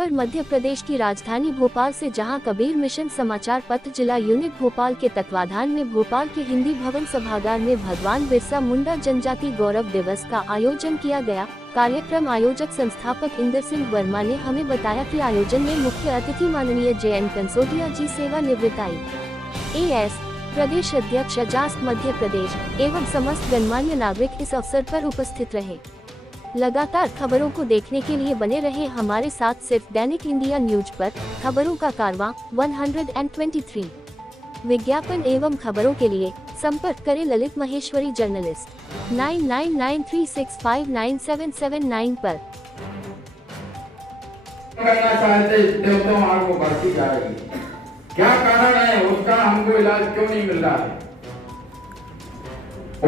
खबर मध्य प्रदेश की राजधानी भोपाल से, जहां कबीर मिशन समाचार पत्र जिला यूनिट भोपाल के तत्वाधान में भोपाल के हिंदी भवन सभागार में भगवान बिरसा मुंडा जनजाति गौरव दिवस का आयोजन किया गया। कार्यक्रम आयोजक संस्थापक इंदर सिंह वर्मा ने हमें बताया कि आयोजन में मुख्य अतिथि माननीय JN कंसोटिया जी, सेवानिवृत्त IAS प्रदेश अध्यक्ष अजाक्स मध्य प्रदेश एवं समस्त गणमान्य नागरिक इस अवसर पर उपस्थित रहे। लगातार खबरों को देखने के लिए बने रहे हमारे साथ। सिर्फ दैनिक इंडिया न्यूज पर खबरों का कारवां 123। विज्ञापन एवं खबरों के लिए संपर्क करें ललित महेश्वरी जर्नलिस्ट 9993659779 पर। करना चाहते थे तो आपको बढ़ती जाएगी। क्या कारण है उसका? हमको इलाज क्यों नहीं मिल रहा है?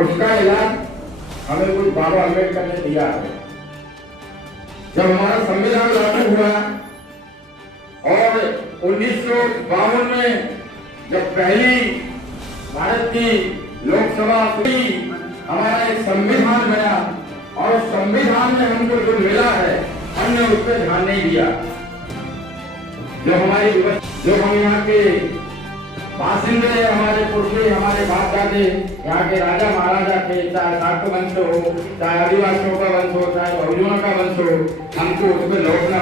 उसका इलाज हमें कुछ बाबा अम्बेडकर ने दिया है। जब हमारा संविधान लागू हुआ और 1952 में जब पहली भारत की लोकसभा हुई, हमारा एक संविधान बना और संविधान में हमको जो मिला है हमने उस पर ध्यान नहीं दिया। जो हम यहाँ के बासिंदे, हमारे पुरखे, हमारे बाप दादे, यहाँ के राजा महाराजा थे, चाहे शाक्त वंश हो, चाहे आदिवासियों का वंश हो, चाहे बहुजनों का वंश हो, हमको उस पर लौटना।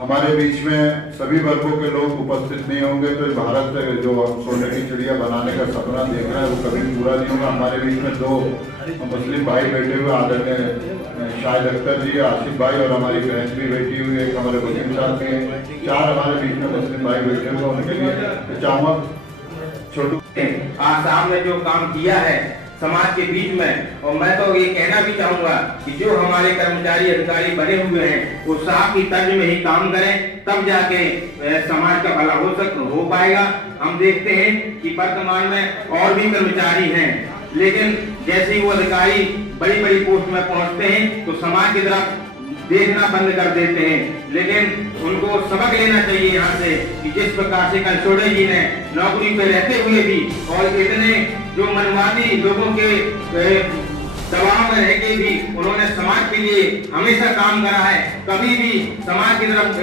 हमारे बीच में सभी वर्गों के लोग उपस्थित नहीं होंगे तो भारत जो हम सोने की चिड़िया बनाने का सपना देख रहे हैं वो कभी पूरा नहीं होगा। हमारे बीच में दो मुस्लिम भाई बैठे हुए, आदरणीय शाहिद अख्तर जी, आसिफ भाई और हमारी बहन भी बैठी हुई है, एक हमारे वकील साहब के, 4 हमारे बीच में मुस्लिम भाई बैठे हुए। उनके लिए चाहूँगा छोटू आसाम में जो काम किया है समाज के बीच में, और मैं तो ये कहना भी चाहूंगा कि जो हमारे कर्मचारी अधिकारी बने हुए हैं वो साफ की तर्ज में ही काम करें, तब जाके समाज का भला हो पाएगा। हम देखते हैं कि वर्तमान में और भी कर्मचारी हैं, लेकिन जैसे ही वो अधिकारी बड़ी बड़ी पोस्ट में पहुंचते हैं तो समाज की तरफ देखना बंद कर देते हैं। लेकिन उनको सबक लेना चाहिए यहाँ से कि जिस प्रकार से कंसोटिया जी ने नौकरी पे रहते हुए भी और इतने जो मनवादी लोगों के दबाव में रह के भी उन्होंने समाज के लिए हमेशा काम करा है। कभी भी समाज की तरफ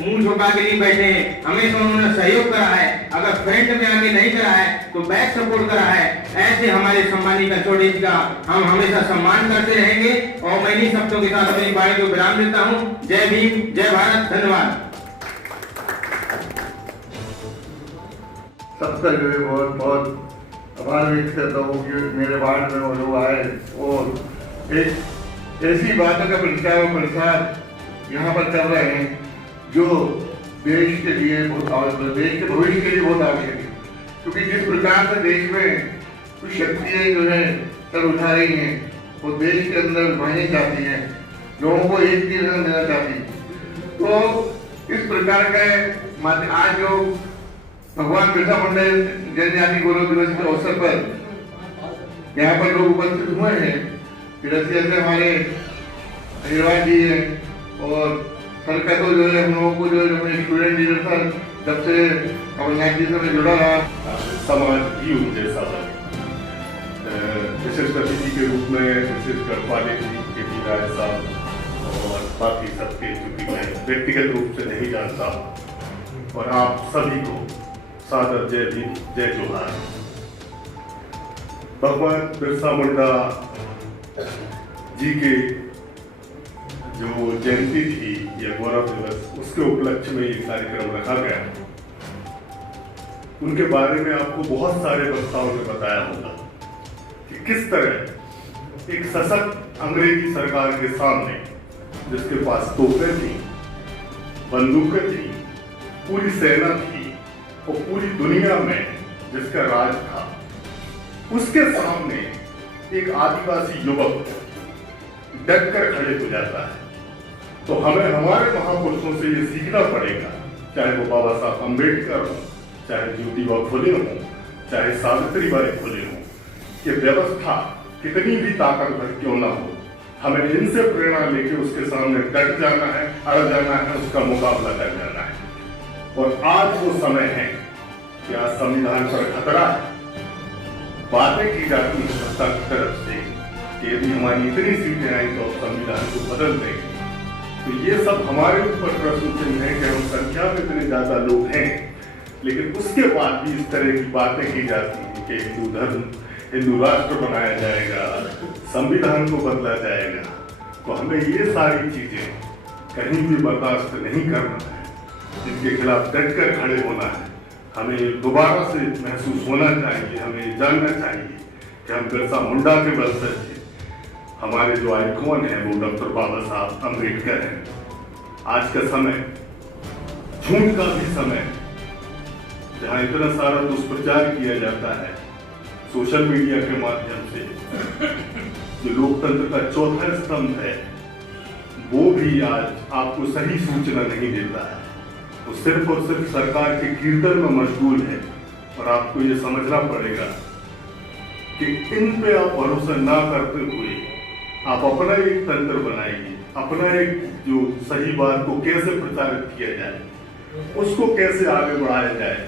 मुंह झुका के नहीं बैठे हैं, हमेशा उन्होंने सहयोग करा है। अगर फ्रंट में आगे नहीं करा है तो बैक सपोर्ट करा है। ऐसे हमारे सम्मानित कंसोटिया जी का हम हमेशा सम्मान करते रहेंगे। और मैं इन्हीं शब्दों के साथ अपनी बात को विराम देता हूँ। जय भीम, जय भारत, धन्यवाद। सबका जो है बहुत बहुत आभार व्यक्त करता हूँ कि मेरे वार्ड में वो लोग आए और एक ऐसी बातों का प्रचार और प्रसार यहाँ पर कर रहे हैं जो देश के लिए देश के भविष्य के लिए बहुत आवश्यक है। क्योंकि जिस प्रकार से देश में कुछ शक्तियाँ जो है सर उठा रही हैं, वो देश के अंदर बढ़नी चाहती हैं, लोगों को एक चीज देना चाहती है। तो इस प्रकार का आज जो भगवान बिरसा मुंडा जनजाति गौरव दिवस के अवसर पर यहाँ पर लोग उपस्थित हुए हैं। रसिया से हमारे अहिरवाल जी हैं और सर का तो जो है हम लोगों को जो है स्टूडेंट लीडर था, जब से कमलनाथ जी से मैं जुड़ा रहा, समाज भी उनके साथ विशिष्ट अतिथि के रूप में विशिष्ट गढ़वाले जी के पी राय साहब और बाकी सबके, चूंकि मैं व्यक्तिगत रूप से नहीं जानता, और आप सभी को सादर जय भीम, जय जोहार। भगवान बिरसा मुंडा जी के जो जयंती थी या गौरव दिवस, उसके उपलक्ष्य में ये कार्यक्रम रखा गया। उनके बारे में आपको बहुत सारे वक्ताओं ने बताया होगा कि किस तरह एक सशक्त अंग्रेजी सरकार के सामने, जिसके पास तोपें थी, बंदूकें थी, पूरी सेना थी और पूरी दुनिया में जिसका राज था, उसके सामने एक आदिवासी युवक डट कर खड़े हो जाता है। तो हमें हमारे महापुरुषों से ये सीखना पड़ेगा, चाहे वो बाबा साहब अम्बेडकर हो, चाहे ज्योतिबा फुले हो, चाहे सावित्रीबाई फुले हो, कि व्यवस्था कितनी भी ताकतवर क्यों ना हो, हमें इनसे प्रेरणा लेके उसके सामने डट जाना है, अड़ जाना है, उसका मुकाबला कर जाना है। और आज वो समय है कि आज संविधान पर खतरा है। बातें की जाती है सत्ता की तरफ से कि यदि हमारी इतनी सीटें आई तो संविधान को बदल देंगे। तो ये सब हमारे ऊपर प्रश्न चिन्ह है कि हम संख्या में इतने ज्यादा लोग हैं, लेकिन उसके बाद भी इस तरह की बातें की जाती है कि हिंदू धर्म, हिंदू राष्ट्र बनाया जाएगा, संविधान को बदला जाएगा। तो हमें ये सारी चीजें कहीं भी बर्दाश्त नहीं करना है, जिनके खिलाफ डट कर खड़े होना है। हमें दोबारा से महसूस होना चाहिए, हमें जानना चाहिए कि हम बिरसा मुंडा के वंशज थे। हमारे जो आइकॉन है वो डॉक्टर बाबा साहब अम्बेडकर हैं। आज का समय झूठ का भी समय, जहां इतना सारा दुष्प्रचार किया जाता है सोशल मीडिया के माध्यम से, जो लोकतंत्र का चौथा स्तंभ है वो भी आज आपको सही सूचना नहीं देता है। वो सिर्फ और सिर्फ सरकार के कीर्तन में मशगूल है। और आपको ये समझना पड़ेगा कि इन पे आप भरोसा ना करते हुए आप अपना एक तंत्र बनाइए, अपना एक जो सही बात को कैसे प्रचारित किया जाए, उसको कैसे आगे बढ़ाया जाए,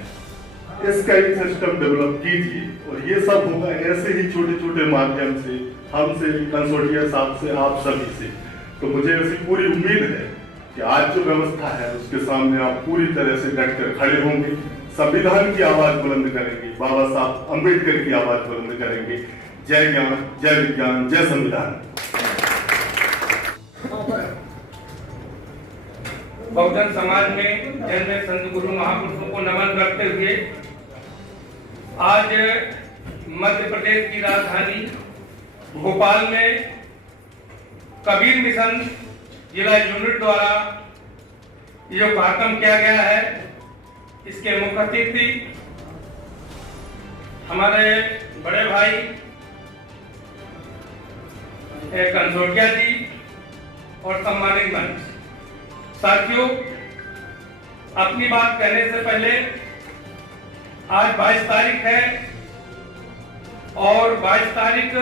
इसका एक सिस्टम डेवलप कीजिए। और ये सब होगा ऐसे ही छोटे छोटे माध्यम से, हमसे, कंसोर्टिया साहब से, आप सभी से। तो मुझे ऐसी पूरी उम्मीद है कि आज जो व्यवस्था है उसके सामने आप पूरी तरह से डट कर खड़े होंगे, संविधान की आवाज बुलंद करेंगे, बाबा साहब अम्बेडकर की आवाज बुलंद करेंगे। जय ज्ञान, जय विज्ञान, जय संविधान। बहुजन समाज में जन्मे संत गुरु महापुरुषों को नमन करते हुए आज मध्य प्रदेश की राजधानी भोपाल में कबीर मिशन जिला यूनिट द्वारा ये जो कार्यक्रम किया गया है, इसके मुख्य अतिथि हमारे बड़े भाई कंसोटिया जी और सम्मानित मंच। साथियों, अपनी बात कहने से पहले आज 22 तारीख है और 22 तारीख